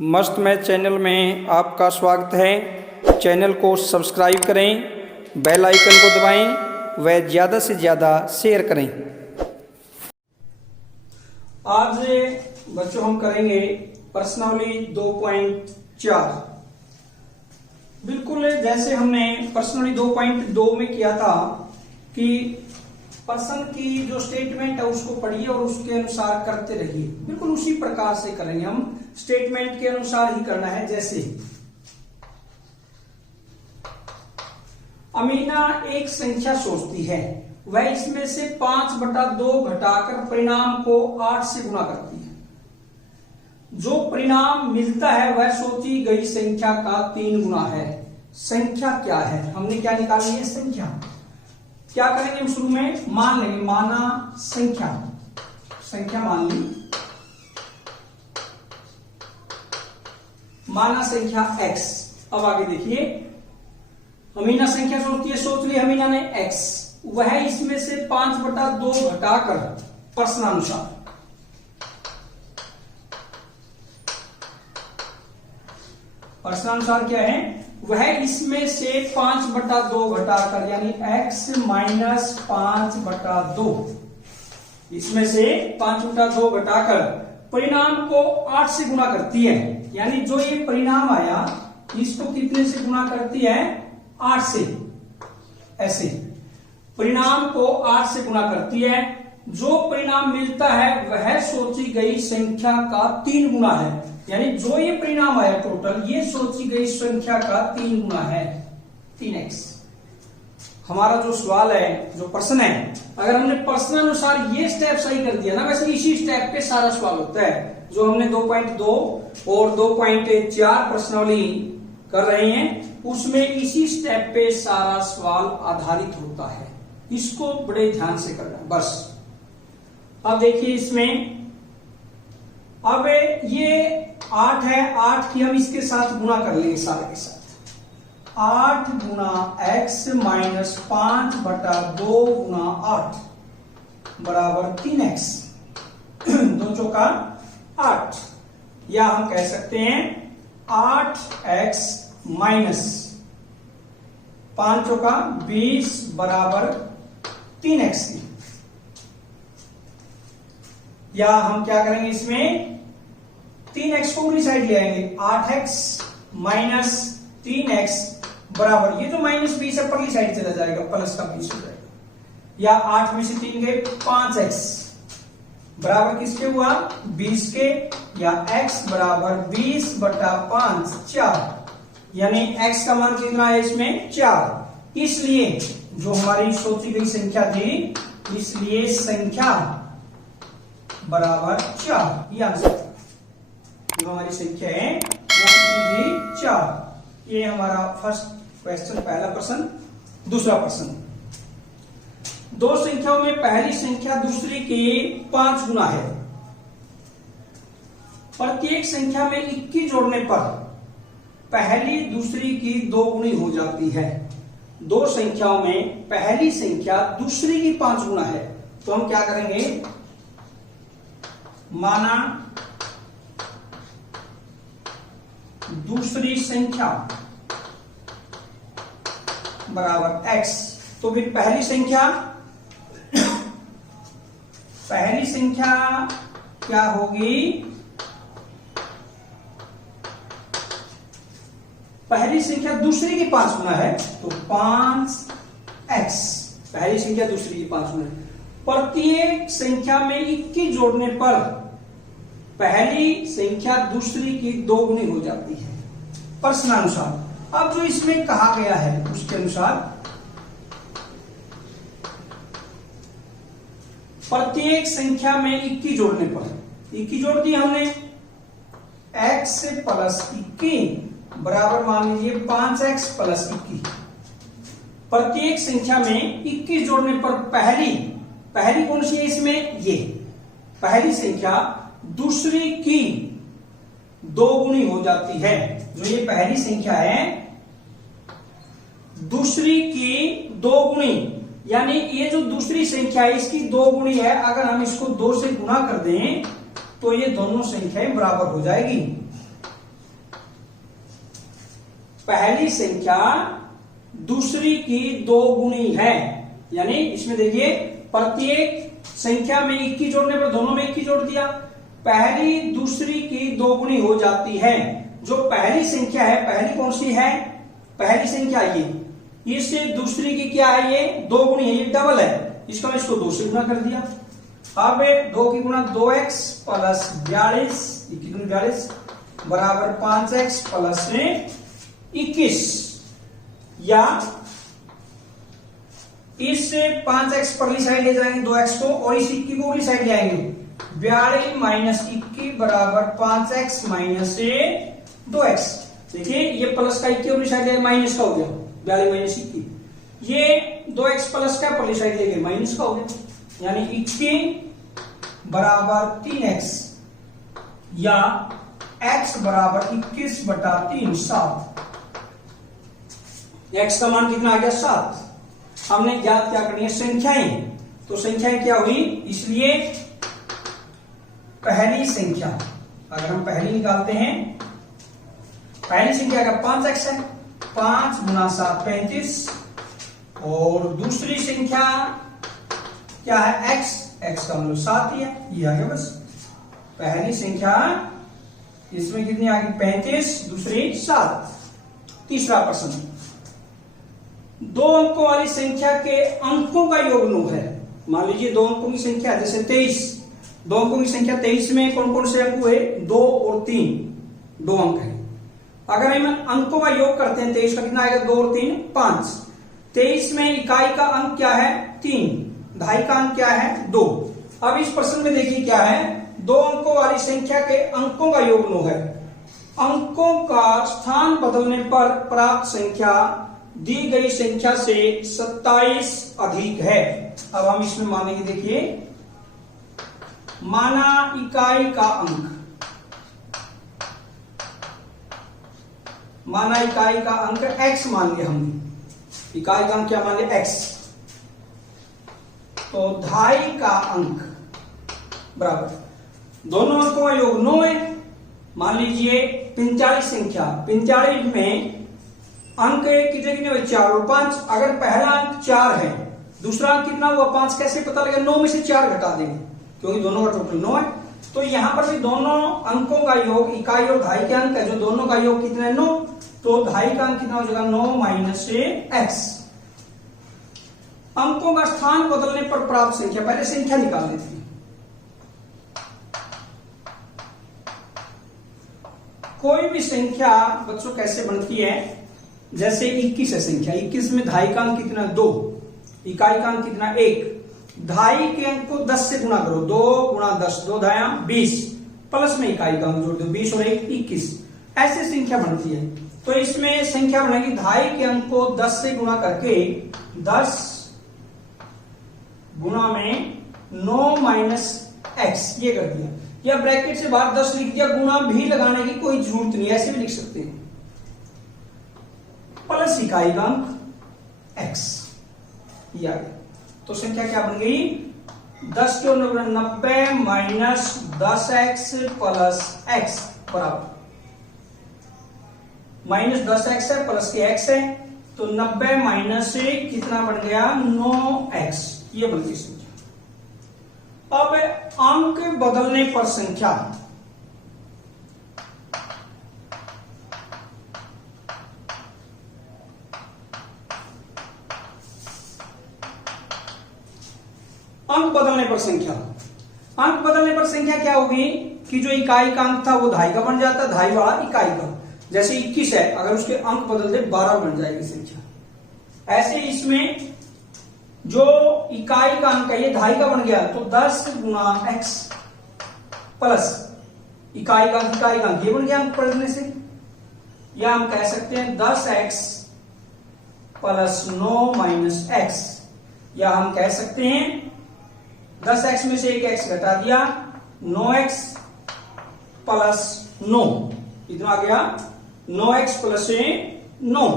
मस्त math channel में आपका स्वागत है। चैनल को सब्सक्राइब करें, बेल आइकन को दबाएं व ज़्यादा से ज़्यादा शेयर करें। आज बच्चों हम करेंगे प्रश्नावली 2.4। बिल्कुल जैसे हमने प्रश्नावली 2.2 में किया था कि प्रश्न की जो स्टेटमेंट है उसको पढ़िए और उसके अनुसार करते रहिए। बिल्कुल उसी प्रकार से करेंगे हम, स्टेटमेंट के अनुसार ही करना है। जैसे अमीना एक संख्या सोचती है, वह इसमें से 5/2 घटाकर परिणाम को 8 से गुणा करती है। जो परिणाम मिलता है वह सोची गई संख्या का 3 गुना है। संख्या क्या है? हमने क्या निकाली है? संख्या। क्या करेंगे हम शुरू में? मान लेंगे, माना संख्या, संख्या मान ली, माना संख्या x। अब आगे देखिए, अमीना संख्या सोचती है, सोच ली अमीना ने x, वह इसमें से 5/2 घटाकर प्रश्नानुसार, प्रश्नानुसार क्या है? वह इसमें से 5/2 घटाकर, यानी x माइनस 5/2, इसमें से 5/2 घटाकर परिणाम को 8 से गुणा करती है। यानी जो ये परिणाम आया इसको कितने से गुणा करती है? 8 से। ऐसे परिणाम को 8 से गुणा करती है। जो परिणाम मिलता है वह सोची गई संख्या का 3 गुना है। यानी जो ये परिणाम आया टोटल, ये सोची गई संख्या का 3 गुना है, 3x। हमारा जो सवाल है, जो प्रश्न है, अगर हमने प्रश्न अनुसार ये स्टेप सही कर दिया ना, वैसे इसी स्टेप पे सारा सवाल होता है। जो हमने 2.2 और 2.4 प्रश्नावली कर रहे हैं उसमें इसी स्टेप पे सारा सवाल आधारित होता है। इसको बड़े ध्यान से करना बस। अब देखिए इसमें, अब ये 8 है, 8 की हम इसके साथ गुणा कर लेंगे सारे के साथ। 8 गुना x माइनस 5/2 गुना 8 बराबर 3x। 2 चौका 8, या हम कह सकते हैं 8x माइनस 5 चौका 20 बराबर 3x की। या हम क्या करेंगे इसमें? 3x को उन्हीं साइड ले आएंगे। 8x माइनस 3x बराबर, ये जो माइनस 20 है परली साइड चला जाएगा, प्लस का 20 हो जाएगा। या 8 में से 3 गए, 5x बराबर किसके हुआ? 20 के। या x बराबर 20/5 4, यानी x का मान कितना है इसमें? 4। इसलिए जो हमारी सोची गई संख्या थी, इसलिए संख्या बराबर 4। ये आंसर जो हमारी संख्या है वो कितनी थी? 4। ये हमारा फर्स्ट क्वेश्चन, पहला प्रश्न। दूसरा प्रश्न, दो संख्याओं में पहली संख्या दूसरी के 5 गुना है। प्रत्येक संख्या में 21 जोड़ने पर पहली दूसरी की 2 गुनी हो जाती है। दो संख्याओं में पहली संख्या दूसरी की 5 गुना है, तो हम क्या करेंगे? माना दूसरी संख्या बराबर x, तो फिर पहली संख्या क्या होगी? पहली संख्या दूसरी की 5 गुना है, तो 5x, पहली संख्या दूसरी की 5 गुना है। प्रत्येक संख्या में 21 जोड़ने पर पहली संख्या दूसरी की 2 गुनी हो जाती है, प्रश्नानुसार। अब जो इसमें कहा गया है उसके अनुसार प्रत्येक संख्या में 21 जोड़ने पर, 21 जोड़ दी हमने, x प्लस 21 बराबर मान लीजिए 5x प्लस 21। प्रत्येक संख्या में 21 जोड़ने पर पहली कौन सी है इसमें? ये पहली संख्या दूसरी की 2 गुनी हो जाती है। जो ये पहली संख्या है दूसरी की 2 गुनी, यानी ये जो दूसरी संख्या है इसकी 2 गुनी है। अगर हम इसको 2 से गुणा कर दें तो ये दोनों संख्याएं बराबर हो जाएगी। पहली संख्या दूसरी की 2 गुनी है। यानी इसमें देखिए प्रत्येक संख्या में 21 जोड़ने पर दोनों में 21 जोड़ दिया, पहली दूसरी की 2 गुनी हो जाती है। जो पहली संख्या है, पहली कौन सी है, पहली संख्या ये, इससे दूसरी की क्या है, ये 2 गुनी है, ये डबल है, इसको 2 से गुना कर दिया। अब 2 की गुना 2x प्लस 42, 42 बराबर 5x प्लस 21, या इस 5x परली साइड ले जाएंगे 2x को, और इस 21 को उरली साइड ले आएंगे, 42 माइनस 21 बराबर 5x माइनस 2x। देखिए ये प्लस का 21 उरली साइड ले माइनस का हो गया, 42 माइनस 21, ये 2x प्लस का परली साइड ले गए माइनस का हो गया, यानी 21 बराबर 3x, या x बराबर 21 बटा 3, 7। x का मान कितना आ गया, 7। हमने ज्ञात क्या करनी है, संख्याएं। तो संख्याएं क्या हुई, इसलिए पहली संख्या, अगर हम पहली निकालते हैं, पहली संख्या का 5x है, 5 गुना 7 35, और दूसरी संख्या क्या है, x का मतलब 7 ही है, ये आ गया बस। पहली संख्या इसमें कितनी आ गई, 35, दूसरी 7। तीसरा प्रश्न, 2 अंकों वाली संख्या के अंकों का योग 9 है। मान लीजिए 2 अंकों की संख्या, जैसे 23, 2 अंकों की संख्या 23 में कौन कौन से अंक हुए, 2 और 3, 2 अंक है। अगर हम अंकों का योग करते हैं, 23 का कितना आएगा, 2 और 3 5। 23 में इकाई का अंक क्या है, 3, दहाई का अंक क्या है, 2। अब इस प्रश्न में देखिए क्या है, 2 अंकों वाली संख्या के अंकों का योग 9 है। अंकों का स्थान बदलने पर प्राप्त संख्या दी गई संख्या से 27 अधिक है। अब हम इसमें मानेंगे, देखिए माना इकाई का अंक, माना इकाई का अंक x मान लिया हमने, इकाई का अंक क्या मान लिया, x। तो दहाई का अंक बराबर, दोनों अंकों का योग 9 है। मान लीजिए 45 संख्या, 45 में अंक कितने कितने हुए, 4 और 5। अगर पहला अंक 4 है, दूसरा अंक कितना हुआ, 5, कैसे पता लगेगा, 9 में से 4 घटा देंगे, क्योंकि दोनों का टोटल 9 है। तो यहां पर भी दोनों अंकों का योग, इकाई और दहाई के अंक है, जो दोनों का योग कितना है, 9। तो दहाई का अंक कितना हो जाएगा, 9 माइनस x। अंकों का स्थान बदलने पर प्राप्त संख्या, पहले संख्या निकाल लेते हैं। कोई भी संख्या बच्चों कैसे बनती है, जैसे 21 है संख्या, 21 में दहाई का अंक कितना, 2, इकाई का अंक कितना, 1। दहाई के अंक को 10 से गुणा करो, 2 गुणा 10, 2 दहाया 20, प्लस में इकाई का अंक जोड़ दो, 20 और 1 21, ऐसे संख्या बनती है। तो इसमें संख्या बनेगी, दहाई के अंक को 10 से गुणा करके 10 गुणा में 9 माइनस x, ये कर दिया, या ब्रैकेट से बाहर 10 लिख दिया, गुणा भी लगाने की कोई जरूरत नहीं, ऐसे भी लिख सकते हैं, प्लस इकाई का अंक x, ये आ गया। तो संख्या क्या बन गई, 10 के 90 माइनस 10x प्लस x बराबर, माइनस 10x है, प्लस के x है, तो 90 माइनस से कितना बन गया, 9x, ये बनती संख्या। अब अंक बदलने पर संख्या, अंक बदलने पर संख्या, अंक बदलने पर संख्या क्या होगी कि जो इकाई का अंक था वो दहाई का बन जाता, दहाई वाला इकाई का। जैसे 21 है, अगर उसके अंक बदल दे 12 बन जाएगी संख्या। ऐसे इसमें जो इकाई का अंक है ये दहाई का बन गया, तो 10 गुणा x प्लस इकाई का अंक ये बन गया अंक पढ़ने से, या हम कह सकते हैं 10x प्लस 9 माइनस x, या हम कह सकते हैं 10x में से 1x घटा दिया, 9x प्लस 9, इतना आ गया 9x प्लस 9,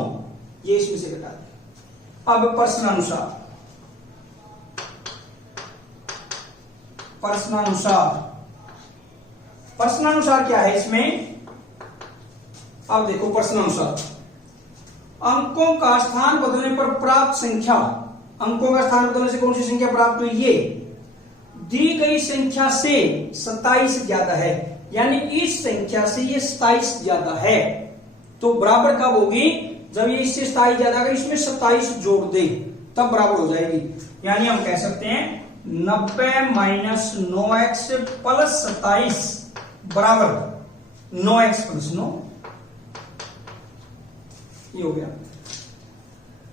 ये इसमें से घटा दिया। अब प्रश्नानुसार, प्रश्नानुसार क्या है इसमें, अब देखो प्रश्नानुसार, अंकों का स्थान बदलने पर प्राप्त संख्या, अंकों का स्थान बदलने से कौन सी संख्या प्राप्त हुई, ये दी गई संख्या से 27 ज्यादा है, यानी इस संख्या से ये 27 ज्यादा है। तो बराबर कब होगी, जब ये इससे 27 ज्यादा, अगर इसमें 27 जोड़ दे तब बराबर हो जाएगी। यानी हम कह सकते हैं 90 माइनस 9x प्लस 27 बराबर 9x प्लस 9, ये हो गया।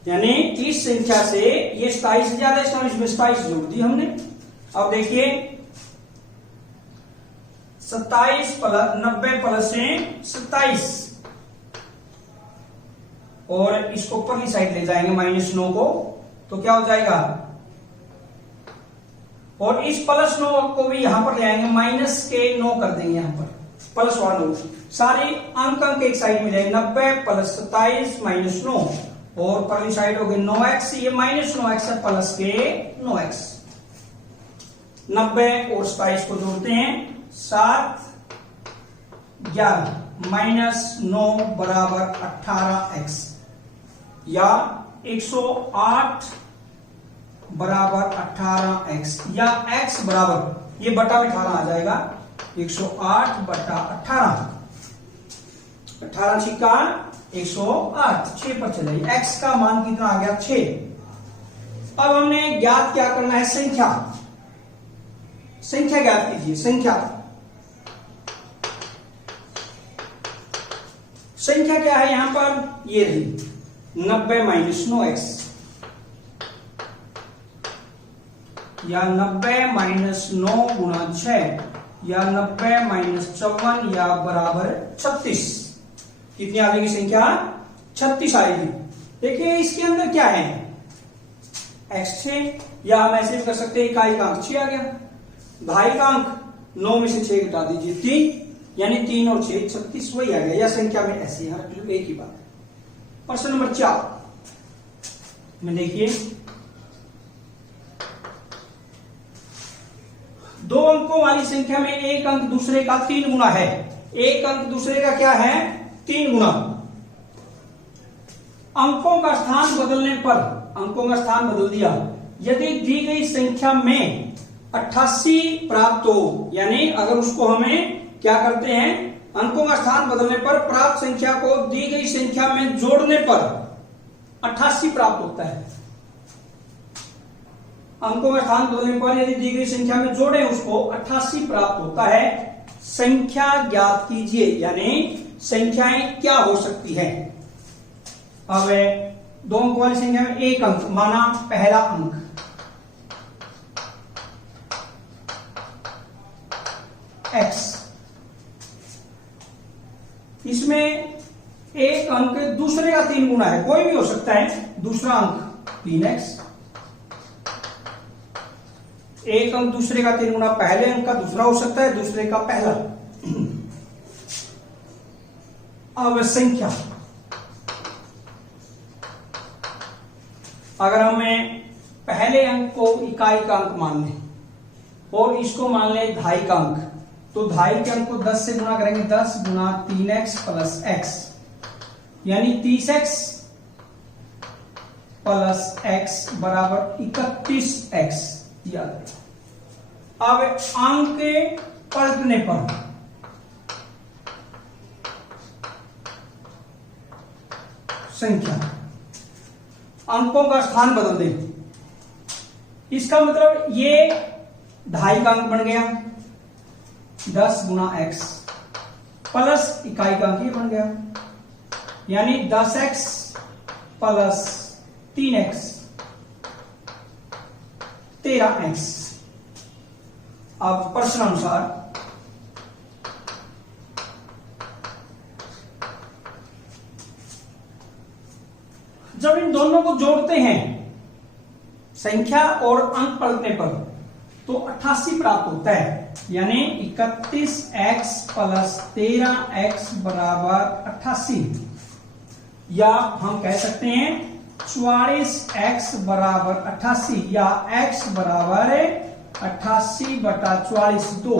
यानी इस संख्या से ये 27 ज्यादा, इसमें 27 जोड़ दी हमने। अब देखिए 27 प्लस 90 प्लस 27, और इसको ऊपर की साइड ले जाएंगे माइनस 9 को, तो क्या हो जाएगा, और इस प्लस 9 को भी यहां पर ले आएंगे, माइनस के 9 कर देंगे यहां पर, प्लस 1 सारे अंक एक साइड में जाएंगे, 90 प्लस 27 माइनस 9, और पहली साइड हो गई 9x, ये माइनस 9x है प्लस के 9x। 90 और 27 को जोड़ते हैं, 7 11 माइनस 9 बराबर 18x, या 108 बराबर 18x, या x बराबर ये बटा 18 आ जाएगा, 108 बटा 18, 18 छिक्का 108, 6 पर चले, x का मान कितना आ गया, 6। अब हमने ज्ञात क्या करना है, संख्या, संख्या ज्ञात कीजिए। संख्या क्या है यहां पर, ये रही 90 माइनस 9x, या 90 माइनस 9 गुणा 6, या 90 माइनस 54, या बराबर 36। कितनी आ जाएगी संख्या, 36 आएगी। देखिए इसके अंदर क्या है, x 6, या हम ऐसे भी कर सकते हैं, इकाई का अंक 6 आ गया, दहाई का अंक 9 में से 6 घटा दीजिए 3, यानी 3 और 6 36, वही आ गया। या संख्या में ऐसे यहां एक ही बात है। प्रश्न नंबर 4 में देखिए, 2 अंकों वाली संख्या में एक अंक दूसरे का 3 गुना है, एक अंक दूसरे का क्या है, 3 गुना। अंकों का स्थान बदलने पर, अंकों का स्थान बदल दिया, यदि दी गई संख्या में 88 प्राप्त हो, यानी अगर उसको हमें क्या करते हैं, अंकों का स्थान बदलने पर प्राप्त संख्या को दी गई संख्या में जोड़ने पर 88 प्राप्त होता है। अंकों का स्थान बदलने पर यदि दी गई संख्या में जोड़े उसको 88 प्राप्त होता है। संख्या ज्ञात कीजिए, यानी संख्याएं क्या हो सकती है। अब 2 अंक वाली संख्या में एक अंक, माना पहला अंक, x, इसमें एक अंक दूसरे का 3 गुना है, कोई भी हो सकता है, दूसरा अंक 3x, एक अंक दूसरे का 3 गुना पहले अंक का दूसरा हो सकता है, दूसरे का पहला। अब संख्या, अगर हमें पहले अंक को इकाई का अंक मान लें और इसको मान लें दहाई का अंक, तो दहाई के अंक को 10 से गुणा करेंगे, 10 गुणा 3x प्लस x, यानी 30x प्लस x बराबर 31x। याद, अब अंक पलटने पर संख्या, अंकों का स्थान बदल दें, इसका मतलब ये दहाई का अंक बन गया 10 गुणा x प्लस इकाई का अंक ये बन गया, यानी 10x प्लस 3x 13x। अब प्रश्न अनुसार जब इन दोनों को जोड़ते हैं संख्या और अंक पलटने पर तो 88 प्राप्त होता है, यानी 31x प्लस 13x बराबर 88, या हम कह सकते हैं 44x बराबर 88, या x बराबर 88 बटा 44 2।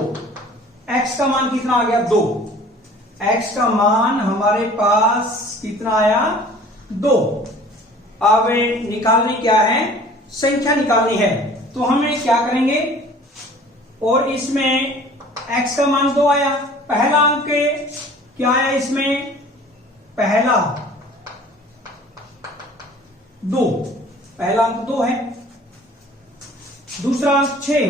x का मान कितना आ गया 2, x का मान हमारे पास कितना आया 2। अब निकालनी क्या है, संख्या निकालनी है। तो हमें क्या करेंगे, और इसमें x का मान 2 आया, पहला अंक क्या आया इसमें, पहला 2, पहला अंक 2 है, दूसरा अंक 6,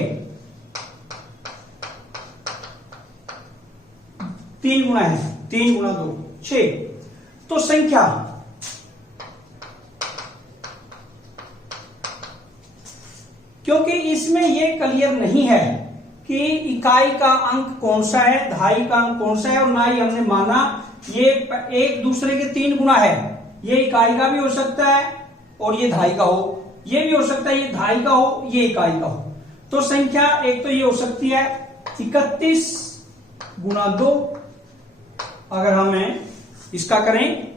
3 गुना है, 3 गुना 2 6। तो संख्या क्योंकि इसमें यह क्लियर नहीं है कि इकाई का अंक कौन सा है, दहाई का अंक कौन सा है, और ना ही हमने माना ये एक दूसरे के 3 गुना है। ये इकाई का भी हो सकता है और ये दहाई का हो, ये भी हो सकता है ये दहाई का हो, ये इकाई का हो। तो संख्या एक तो ये हो सकती है 31 गुना 2, अगर हमें इसका करें,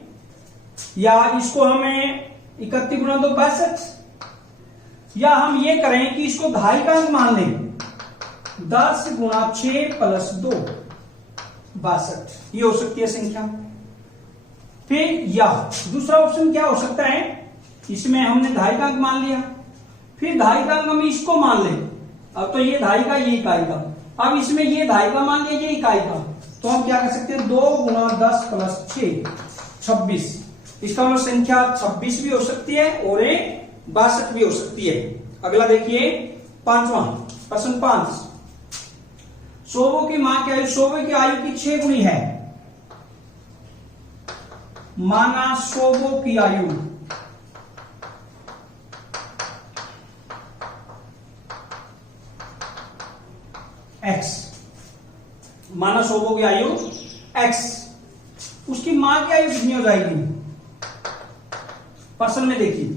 या इसको हमें 31 गुना 2 62, या हम ये करें कि इसको दहाई का अंक मान लें, 10 गुना 6 प्लस 2 62, ये हो सकती है संख्या। फिर या दूसरा ऑप्शन क्या हो सकता है, इसमें हमने दहाई का अंक मान लिया, फिर दहाई का अंक हम इसको मान लें, अब तो ये दहाई का, ये इकाई का, अब इसमें ये दहाई का मान लिया, ये इकाई का, तो हम क्या कर सकते हैं, 2 गुना 10 प्लस 6 26। इसका मतलब संख्या 26 भी हो सकती है और 62 भी हो सकती है। अगला देखिए, पांचवा प्रश्न 5। सोबो की मां की आयु, सोबो की आयु की 6 गुनी है। माना सोबो की आयु x, माना सोबो की आयु x, उसकी मां की आयु कितनी हो जाएगी, प्रश्न में देखिए,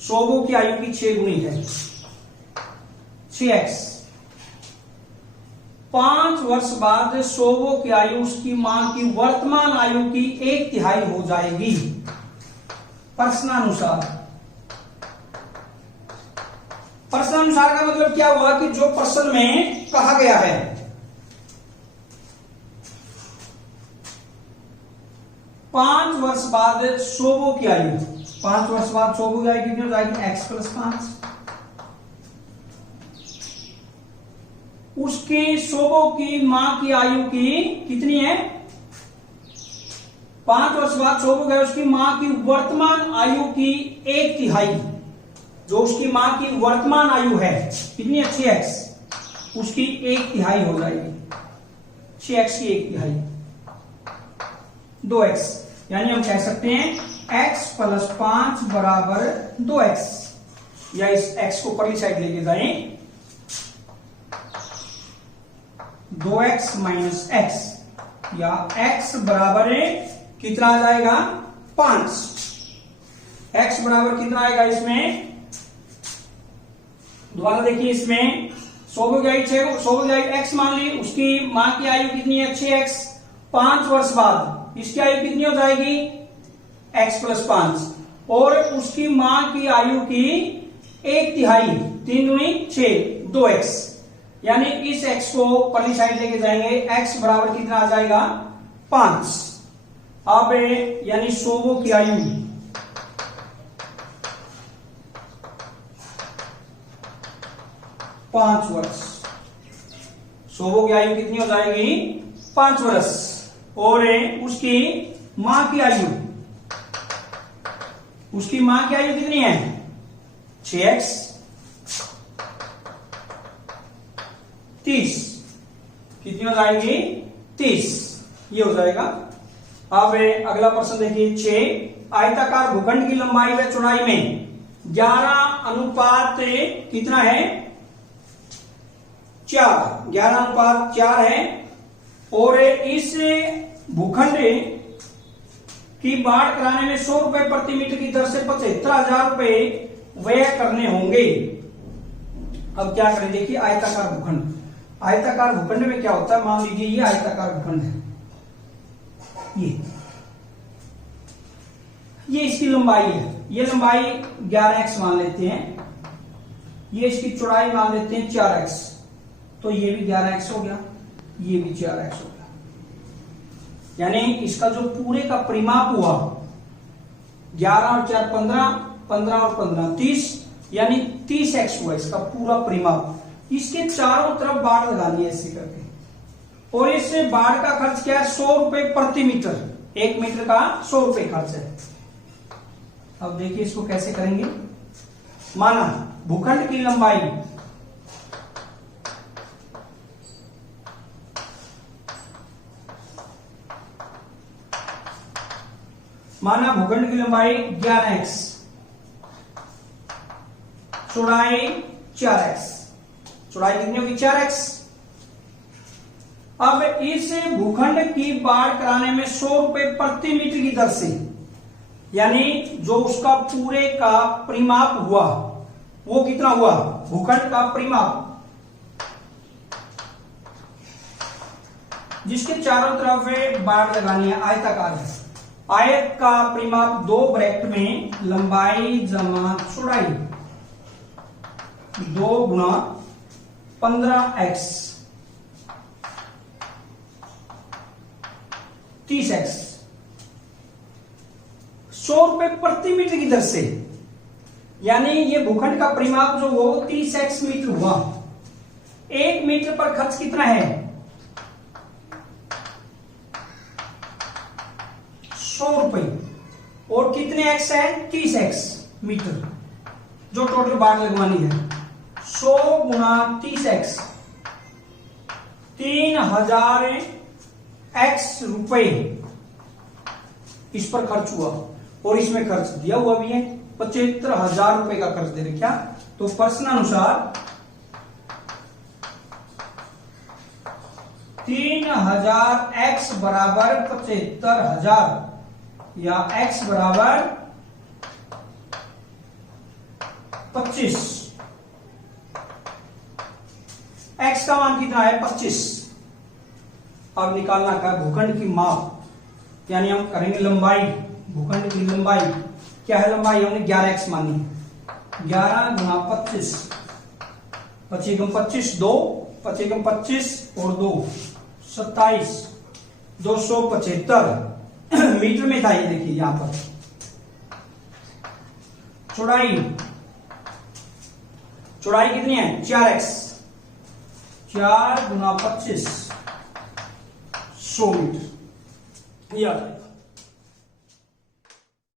सोबो की आयु की 6 गुनी है, 6x। 5 वर्ष बाद सोबो की आयु उसकी मां की वर्तमान आयु की 1/3 हो जाएगी। प्रश्नानुसार, प्रश्नानुसार का मतलब क्या हुआ कि जो प्रश्न में कहा गया है, पांच वर्ष बाद सोबो की आयु, 5 वर्ष बाद सोबो की आयु कितनी हो जाएगी, x प्लस 5। उसकी सोबो की मां की आयु की कितनी है, 5 वर्ष बाद सोबो की आयु उसकी मां की वर्तमान आयु की 1/3, जो उसकी मां की वर्तमान आयु है कितनी है, 6x, उसकी 1/3 हो जाएगी, 6x की 1/3 2x, यानी हम कह सकते हैं x प्लस 5 बराबर 2x, या इस x को परली साइड लेके जाएं, 2x माइनस x, या x बराबर कितना आ जाएगा, 5। x बराबर कितना आएगा इसमें, दोबारा देखिए, इसमें सोबो की आयु 6, सोबो की आयु x मान ली, उसकी मां की आयु कितनी है, 6x। 5 वर्ष बाद इसकी आयु कितनी हो जाएगी, x प्लस 5, और उसकी मां की आयु की 1/3, 3 दूनी 6, 2x, यानी इस x को परली साइड लेके जाएंगे, x बराबर कितना आ जाएगा, 5। अब यानी सोबो की आयु 5 वर्ष, सोबो की आयु कितनी हो जाएगी, 5 वर्ष, और उसकी मां की आयु, उसकी मां की आयु कितनी है, 6x, 30, कितनी हो जाएगी, 30, ये हो जाएगा। अब अगला प्रश्न देखिए, 6 आयताकार भूखंड की लंबाई व चौड़ाई में 11 अनुपात कितना है, 4, 11 अनुपात 4 है, और इस भूखंड की बाढ़ कराने में 100 रुपए प्रति मीटर की दर से 75,000 रुपए व्यय करने होंगे। अब क्या करें, देखिए आयताकार भूखंड, आयताकार भूखंड में क्या होता है, मान लीजिए ये आयताकार भूखंड है, ये इसकी लंबाई है, ये लंबाई 11x मान लेते हैं, ये इसकी चौड़ाई मान लेते हैं 4x, तो ये भी 11x हो गया, ये भी 4x हो गया, यानी इसका जो पूरे का परिमाप हुआ 11 और 4 15, 15 और 15 30, यानी 30x हुआ इसका पूरा परिमाप। इसके चारों तरफ बाड़ लगानी है ऐसे करके, और इससे बाड़ का खर्च क्या है, 100 रुपए प्रति मीटर, 1 मीटर का 100 रुपए खर्च है। अब देखिए इसको कैसे करेंगे। माना भूखंड की लंबाई माना भूखंड की लंबाई 11x, चौड़ाई 4x, चौड़ाई कितनी होगी 4x। अब इस भूखंड की बाढ़ कराने में 100 रुपए प्रति मीटर की दर से, यानी जो उसका पूरे का परिमाप हुआ वो कितना हुआ, भूखंड का परिमाप, जिसके चारों तरफ बाढ़ लगानी है, आयताकार है। आयत का परिमाप 2 ब्रैकेट में लंबाई जमा चौड़ाई 2 गुणा 15x 30x, 100 रुपए प्रति मीटर की दर से, यानी ये भूखंड का परिमाप जो वो 30x मीटर हुआ। 1 मीटर पर खर्च कितना है, 100 रुपए, और कितने x है, 30x मीटर, जो टोटल बाढ़ लगवानी है। 100 गुणा 30x 3000 x रुपए इस पर खर्च हुआ, और इसमें खर्च दिया हुआ भी है 75,000 रुपए का खर्च दे रहे। क्या, तो प्रश्नानुसार 3000 x बराबर 75,000 या x बराबर 25, x का मान कितना है 25। अब निकालना का भूखंड की माप, यानी हम करेंगे लंबाई, भूखंड की लंबाई क्या है, लंबाई हमने 11x मानी, 11 गुणा 25, 25 गुम 25 2, 25 गुम 25 और 2 27, 275 मीटर में था ये, देखिए यहां पर। चौड़ाई, चौड़ाई कितनी है 4x, 4 गुणा 25 100 मीटर।